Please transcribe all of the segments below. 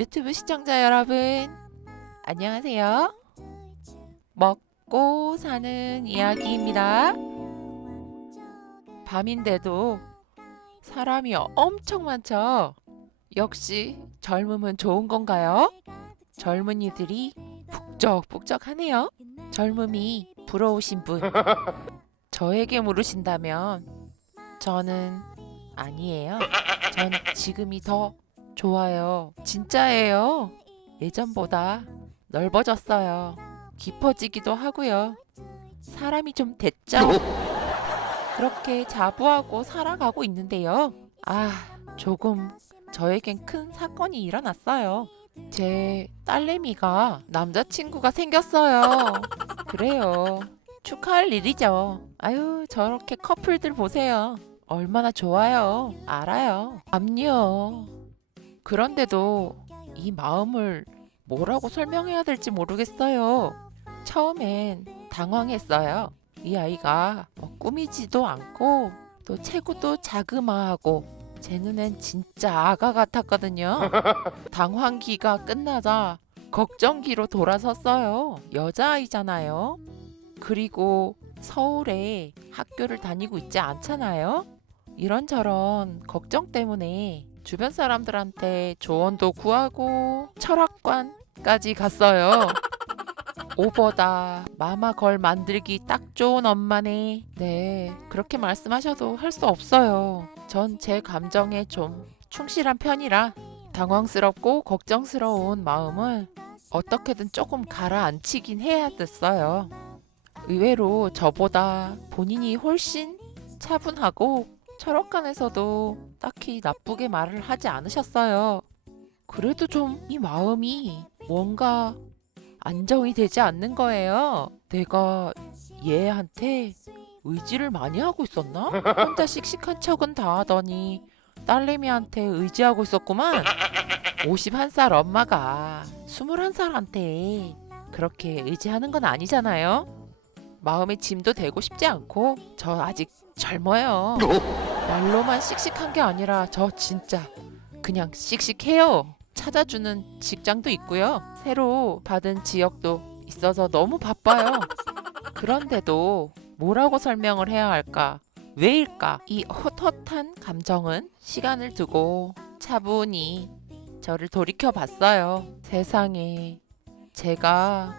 유튜브 시청자 여러분, 안녕하세요. 먹고 사는 이야기입니다. 밤인데도 사람이 엄청 많죠. 역시 젊음은 좋은 건가요? 젊은이들이 북적북적하네요. 젊음이 부러우신 분, 저에게 물으신다면 저는 아니에요. 전 지금이 더 좋아요. 진짜예요. 예전보다 넓어졌어요. 깊어지기도 하고요. 사람이 좀 됐죠? 그렇게 자부하고 살아가고 있는데요. 아, 조금 저에겐 큰 사건이 일어났어요. 제 딸내미가 남자친구가 생겼어요. 그래요. 축하할 일이죠. 아유, 저렇게 커플들 보세요. 얼마나 좋아요. 알아요. 압요. 그런데도 이 마음을 뭐라고 설명해야 될지 모르겠어요. 처음엔 당황했어요. 이 아이가 뭐 꾸미지도 않고 또 체구도 자그마하고 제 눈엔 진짜 아가 같았거든요. 당황기가 끝나자 걱정기로 돌아섰어요. 여자아이잖아요. 그리고 서울에 학교를 다니고 있지 않잖아요. 이런저런 걱정 때문에 주변 사람들한테 조언도 구하고 철학관까지 갔어요. 오버다 마마 걸 만들기 딱 좋은 엄마네. 네, 그렇게 말씀하셔도 할 수 없어요. 전 제 감정에 좀 충실한 편이라 당황스럽고 걱정스러운 마음을 어떻게든 조금 가라앉히긴 해야 됐어요. 의외로 저보다 본인이 훨씬 차분하고 철학관에서도 딱히 나쁘게 말을 하지 않으셨어요. 그래도 좀 이 마음이 뭔가 안정이 되지 않는 거예요. 내가 얘한테 의지를 많이 하고 있었나? 혼자 씩씩한 척은 다 하더니 딸내미한테 의지하고 있었구만. 51살 엄마가 21살한테 그렇게 의지하는 건 아니잖아요. 마음의 짐도 되고 싶지 않고 저 아직 젊어요. 말로만 씩씩한 게 아니라 저 진짜 그냥 씩씩해요. 찾아주는 직장도 있고요. 새로 받은 지역도 있어서 너무 바빠요. 그런데도 뭐라고 설명을 해야 할까? 왜일까? 이 헛헛한 감정은 시간을 두고 차분히 저를 돌이켜 봤어요. 세상에 제가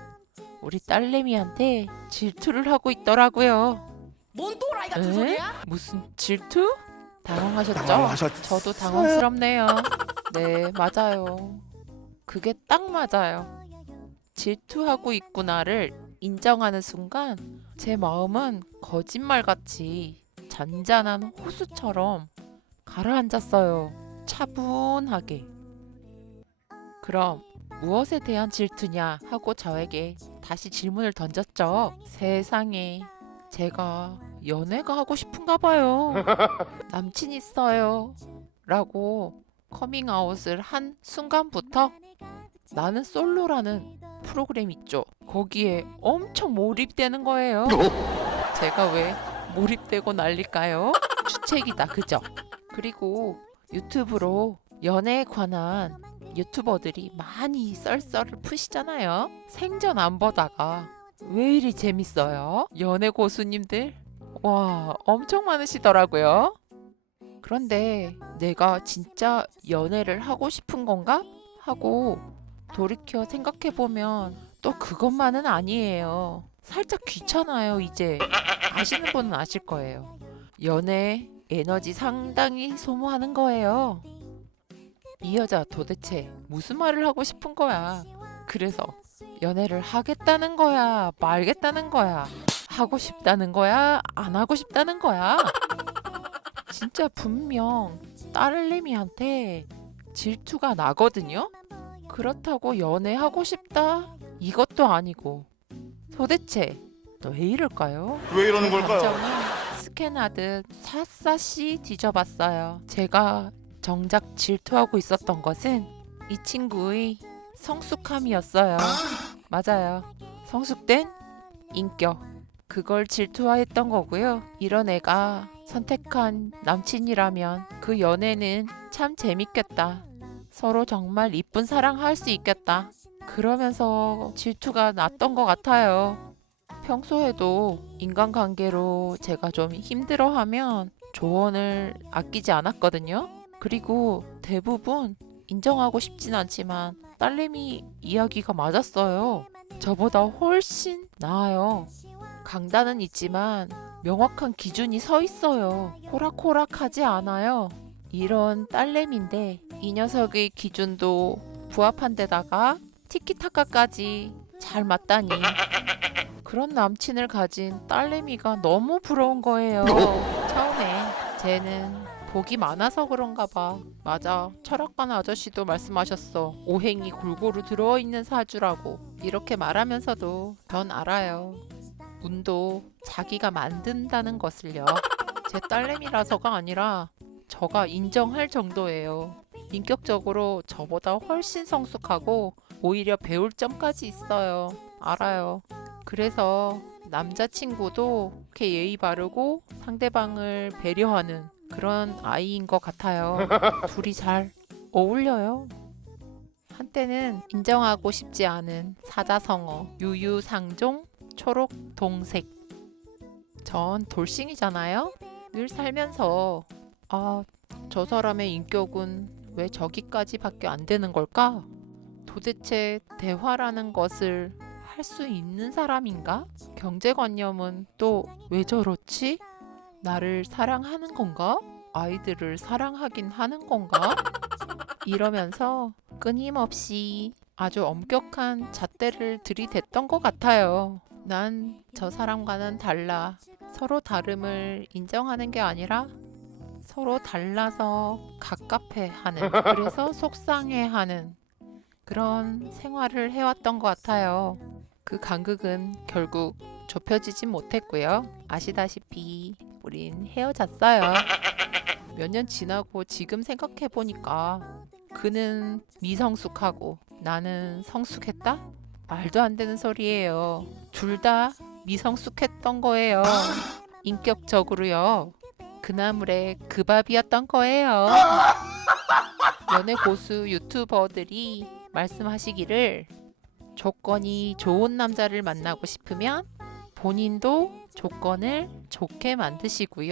우리 딸내미한테 질투를 하고 있더라고요. 뭔 또라이 같은 에? 소리야? 무슨 질투? 당황하셨죠? 당황하셨어요. 저도 당황스럽네요. 네, 맞아요. 그게 딱 맞아요. 질투하고 있구나를 인정하는 순간 제 마음은 거짓말같이 잔잔한 호수처럼 가라앉았어요. 차분하게. 그럼 무엇에 대한 질투냐 하고 저에게 다시 질문을 던졌죠. 세상에 제가 연애가 하고 싶은가 봐요. 남친 있어요. 라고 커밍아웃을 한 순간부터 나는 솔로라는 프로그램 있죠. 거기에 엄청 몰입되는 거예요. 제가 왜 몰입되고 난릴까요? 주책이다, 그죠? 그리고 유튜브로 연애에 관한 유튜버들이 많이 썰썰을 푸시잖아요. 생전 안 보다가 왜 이리 재밌어요? 연애 고수님들? 와, 엄청 많으시더라고요. 그런데 내가 진짜 연애를 하고 싶은 건가? 하고 돌이켜 생각해보면 또 그것만은 아니에요. 살짝 귀찮아요, 이제. 아시는 분은 아실 거예요. 연애 에너지 상당히 소모하는 거예요. 이 여자 도대체 무슨 말을 하고 싶은 거야? 그래서 연애를 하겠다는 거야, 말겠다는 거야, 하고 싶다는 거야, 안 하고 싶다는 거야. 진짜 분명 딸내미한테 질투가 나거든요. 그렇다고 연애하고 싶다? 이것도 아니고 도대체 왜 이럴까요? 왜 이러는 걸까요? 스캔하듯 샅샅이 뒤져봤어요. 제가 정작 질투하고 있었던 것은 이 친구의 성숙함이었어요. 맞아요. 성숙된 인격. 그걸 질투하였던 거고요. 이런 애가 선택한 남친이라면 그 연애는 참 재밌겠다. 서로 정말 이쁜 사랑할 수 있겠다. 그러면서 질투가 났던 것 같아요. 평소에도 인간관계로 제가 좀 힘들어하면 조언을 아끼지 않았거든요. 그리고 대부분 인정하고 싶진 않지만 딸내미 이야기가 맞았어요. 저보다 훨씬 나아요. 강단은 있지만 명확한 기준이 서 있어요. 호락호락하지 않아요. 이런 딸내미인데 이 녀석의 기준도 부합한 데다가 티키타카까지 잘 맞다니 그런 남친을 가진 딸내미가 너무 부러운 거예요. 처음에 쟤는 복이 많아서 그런가 봐. 맞아. 철학관 아저씨도 말씀하셨어. 오행이 골고루 들어있는 사주라고. 이렇게 말하면서도 전 알아요. 운도 자기가 만든다는 것을요. 제 딸내미라서가 아니라 저가 인정할 정도예요. 인격적으로 저보다 훨씬 성숙하고 오히려 배울 점까지 있어요. 알아요. 그래서 남자친구도 이렇게 예의 바르고 상대방을 배려하는 그런 아이인 것 같아요. 둘이 잘 어울려요. 한때는 인정하고 싶지 않은 사자성어, 유유상종, 초록, 동색. 전 돌싱이잖아요. 늘 살면서 아, 저 사람의 인격은 왜 저기까지밖에 안 되는 걸까? 도대체 대화라는 것을 할 수 있는 사람인가? 경제관념은 또 왜 저렇지? 나를 사랑하는 건가? 아이들을 사랑하긴 하는 건가? 이러면서 끊임없이 아주 엄격한 잣대를 들이댔던 것 같아요. 난 저 사람과는 달라. 서로 다름을 인정하는 게 아니라 서로 달라서 갑갑해 하는, 그래서 속상해 하는 그런 생활을 해왔던 것 같아요. 그 간극은 결국 좁혀지진 못했고요. 아시다시피 우린 헤어졌어요. 몇 년 지나고 지금 생각해 보니까 그는 미성숙하고 나는 성숙했다? 말도 안 되는 소리예요. 둘 다 미성숙했던 거예요. 인격적으로요. 그나물의 그 밥이었던 거예요. 연애 고수 유튜버들이 말씀하시기를 조건이 좋은 남자를 만나고 싶으면 본인도 조건을 좋게 만드시고요.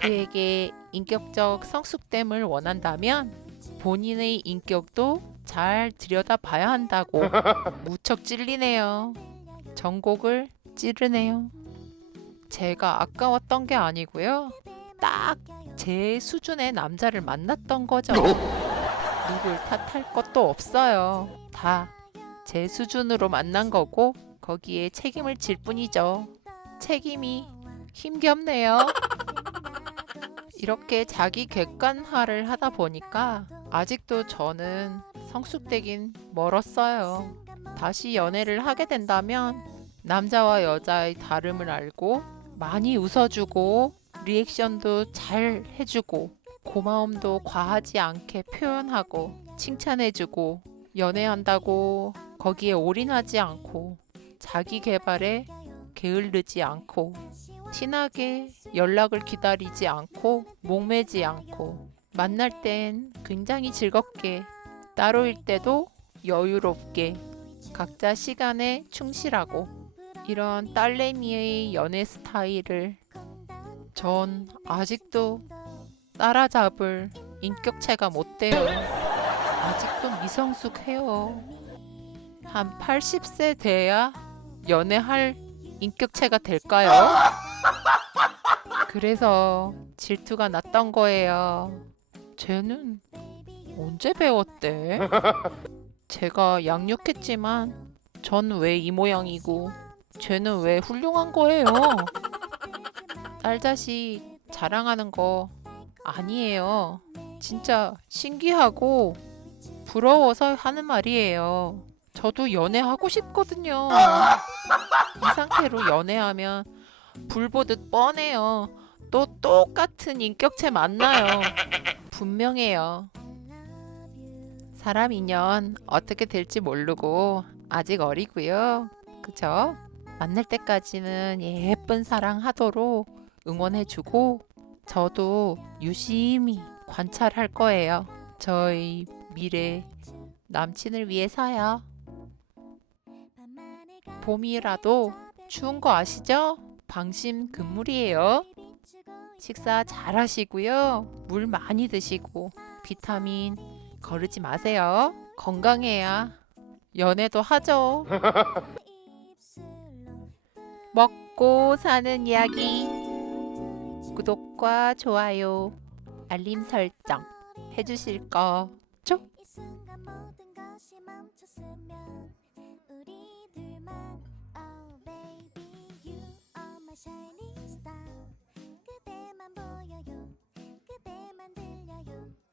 그에게 인격적 성숙됨을 원한다면 본인의 인격도 잘 들여다봐야 한다고 무척 찔리네요. 전곡을 찌르네요. 제가 아까웠던 게 아니고요. 딱 제 수준의 남자를 만났던 거죠. 누굴 탓할 것도 없어요. 다 제 수준으로 만난 거고 거기에 책임을 질 뿐이죠. 책임이 힘겹네요. 이렇게 자기 객관화를 하다 보니까 아직도 저는 성숙되긴 멀었어요. 다시 연애를 하게 된다면 남자와 여자의 다름을 알고 많이 웃어주고 리액션도 잘 해주고 고마움도 과하지 않게 표현하고 칭찬해주고 연애한다고 거기에 올인하지 않고 자기 개발에 게을르지 않고 티나게 연락을 기다리지 않고 목매지 않고 만날 땐 굉장히 즐겁게 따로일 때도 여유롭게 각자 시간에 충실하고 이런 딸내미의 연애 스타일을 전 아직도 따라잡을 인격체가 못 돼요. 아직도 미성숙해요. 한 80세 돼야 연애할 인격체가 될까요? 그래서 질투가 났던 거예요. 쟤는 언제 배웠대? 제가 양육했지만 전 왜 이 모양이고 쟤는 왜 훌륭한 거예요? 딸 자식 자랑하는 거 아니에요. 진짜 신기하고 부러워서 하는 말이에요. 저도 연애하고 싶거든요. 이 상태로 연애하면 불 보듯 뻔해요. 또 똑같은 인격체 만나요. 분명해요. 사람 인연 어떻게 될지 모르고 아직 어리고요. 그죠? 만날 때까지는 예쁜 사랑 하도록 응원해주고 저도 유심히 관찰할 거예요. 저희 미래 남친을 위해서요. 봄이라도 추운 거 아시죠? 방심 금물이에요. 식사 잘 하시고요. 물 많이 드시고 비타민 거르지 마세요. 건강해야 연애도 하죠. 먹고 사는 이야기. 구독과 좋아요, 알림 설정 해주실 거죠? shining 그대만 보여요. 그대만 들려요.